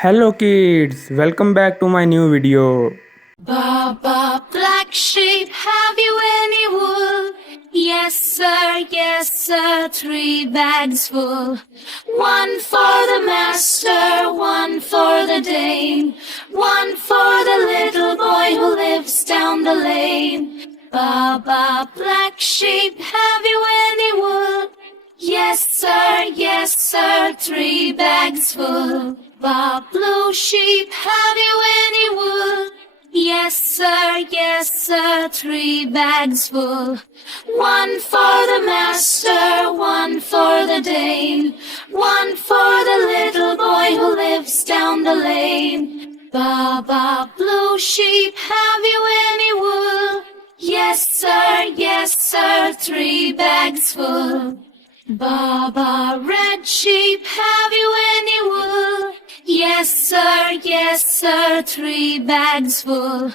Hello kids, welcome back to my new video. Baba, black sheep, have you any wool? Yes sir, 3 bags full. One for the master, one for the dame, one for the little boy who lives down the lane. Baba, black sheep, have you any wool? Yes sir, 3 bags full. Bob, blue sheep, have you any wool? Yes sir, 3 bags full. One for the master, one for the dame, one for the little boy who lives down the lane. Baba, blue sheep, have you any wool? Yes sir, 3 bags full. Baba, red sheep, have you any wool? Yes sir, 3 bags full.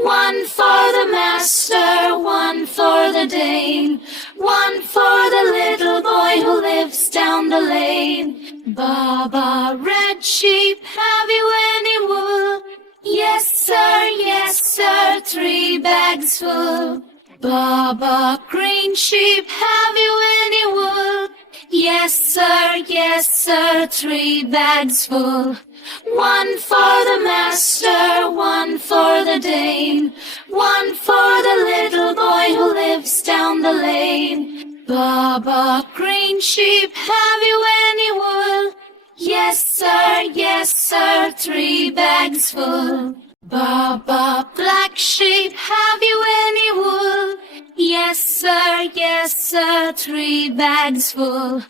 One for the master, one for the dame, one for the little boy who lives down the lane. Baba, red sheep, have you any wool? Yes sir, 3 bags full. Baba, green sheep, have you any wool? Yes sir, 3 bags full. One for the master, one for the dame, one for the little boy who lives down the lane. Baba, green sheep, have you any wool? Yes sir, 3 bags full. Baba, black sheep, have you any wool? Yes sir, 3 bags full.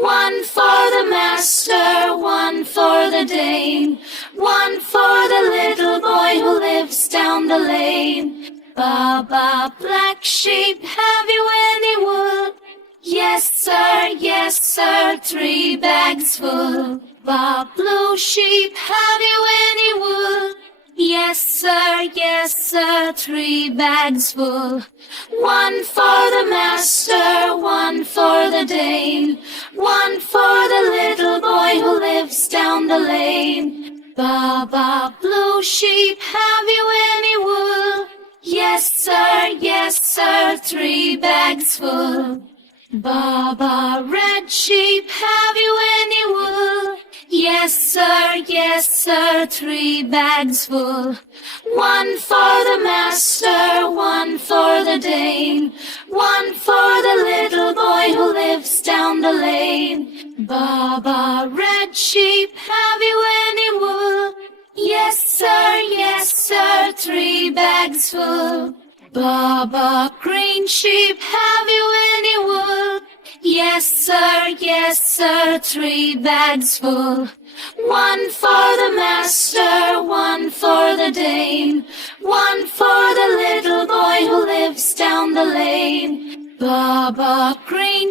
One for the master, one for the dame, one for the little boy who lives down the lane. Baba, black sheep, have you any wool? Yes sir, 3 bags full. Bob, blue sheep, have you any wool? Yes sir, 3 bags full. One for the master, one for the dame, one for the little boy who lives down the lane. Baba, blue sheep, have you any wool? Yes sir, 3 bags full. Baba, red sheep, have you any wool? Yes sir, 3 bags full. One for the master, one for the dame, one for the little boy who lives down the lane. Baba, red sheep, have you any wool? Yes sir, 3 bags full. Baba, green sheep, have you any wool? Yes sir, 3 bags full. One for the master, one for the dame, one for the little boy who lives down the lane. Baba, green